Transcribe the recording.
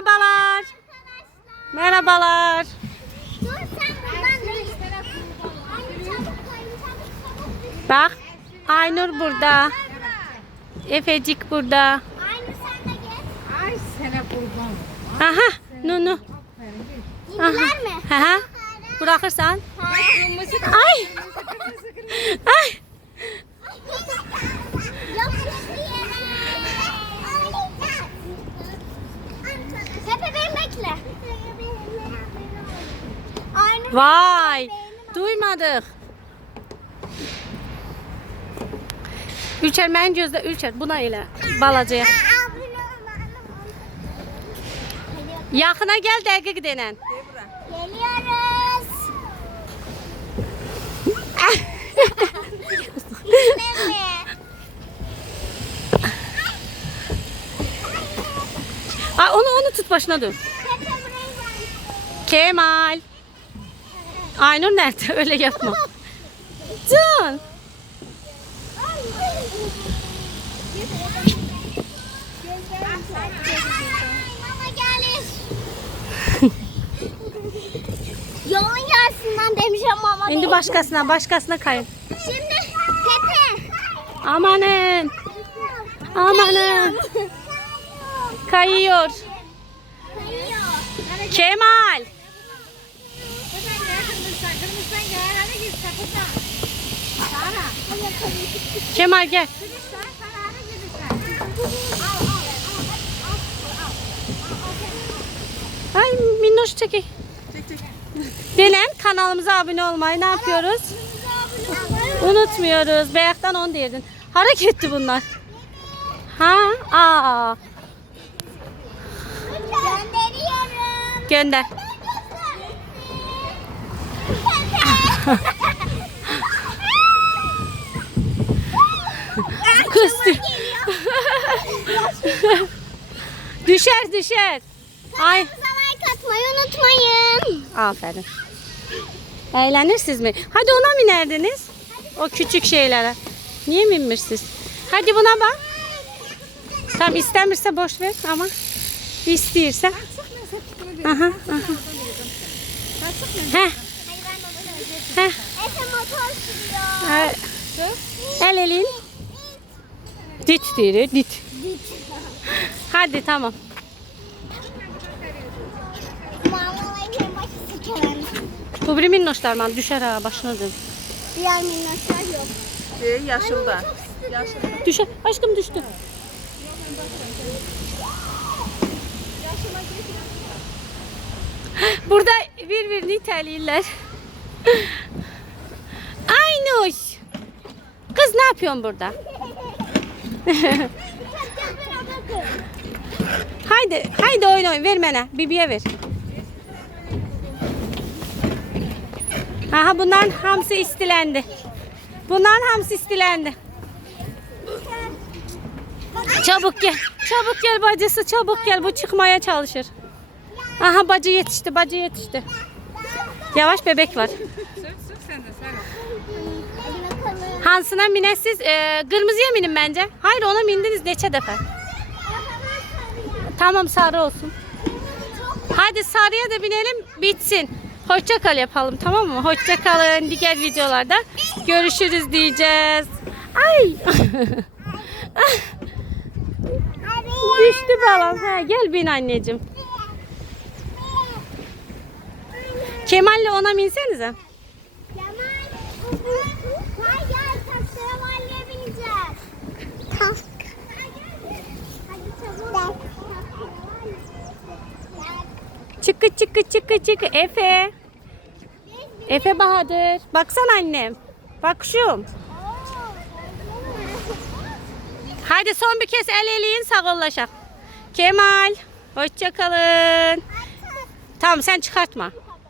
Merhabalar. Merhabalar. Dur sen buradan dur. Anne çabuk koyun çabuk çabuk. Bak Aynur burada. Efecik burada. Aynı sen de gel. Ay sana kurban. Aha Nunu. İndiler mi? Aha. Bırakırsan. Kırmızı Ay. Ay. Vay. Duymadık. Ülker ben gözde Ülker buna ile balacaya. Yakına gel dəqiq denən. Geliyoruz. Ay onu onu tut başına dur. Kemal. Aynur nerede? Öyle yapma. Can. Mama. Yolun yarısından demişim mama. İndi değil. başkasına başkasına kayın. Şimdi Pepe. Amanın. Amanın. Kayıyor. Kayıyor. Kemal. Kemal gel. Ay minnoş çeki. Denen kanalımıza abone olmayı ne yapıyoruz? Unutmuyoruz. Bayaktan on derdin. Hareketli bunlar. Ha? Aa. Gönderiyorum. Gönder. Kız. düşer düşer. Ay. Like atmayı unutmayın. Aferin. Eğlenirsiniz mi? Hadi ona binerdiniz. O küçük şeylere. Niye binmirsiniz? Hadi buna bak. Tam istemirse boş ver ama istiyorsa. Aha, aha. Heh, heh. Efe motor sürüyor. Ha, El elin. Dit diyor, dit. Hadi tamam. Bu bir minnoşlarman düşer ha başına dön. Diğer minnoşlar yok. Şey yaşılda. Düşer. Aşkım düştü. Burada birbirini itelirler. Aynuş. Kız ne yapıyorsun burada? haydi, haydi oyun oyun. Ver bana. Bibiye ver. Aha bunların hamsi istilendi. Bunların hamsi istilendi. Çabuk gel. Çabuk gel bacısı. Çabuk gel. Bu çıkmaya çalışır. Aha bacı yetişti. Bacı yetişti. Yavaş bebek var. Sür sür sen de Sara. Hansına minesiz. E, kırmızıya minin bence. Hayır ona mindiniz neçe defa. Tamam sarı olsun. Hadi sarıya da binelim bitsin. Hoşça kal yapalım tamam mı? Hoşça kalın. Diğer videolarda görüşürüz diyeceğiz. Ay. Düştü balon. Ha, gel bin anneciğim. Kemal'le ona binsenize. Kemal. Hay gel taşravalliye bineceğiz. Tamam. Hadi çabuk. Çıkı çıkı çıkı çıkı Efe. Efe Bahadır. Baksana annem. Bak şu. Haydi son bir kez el eleyin sağollaşak. Kemal. Hoşça kalın. Tamam sen çıkartma.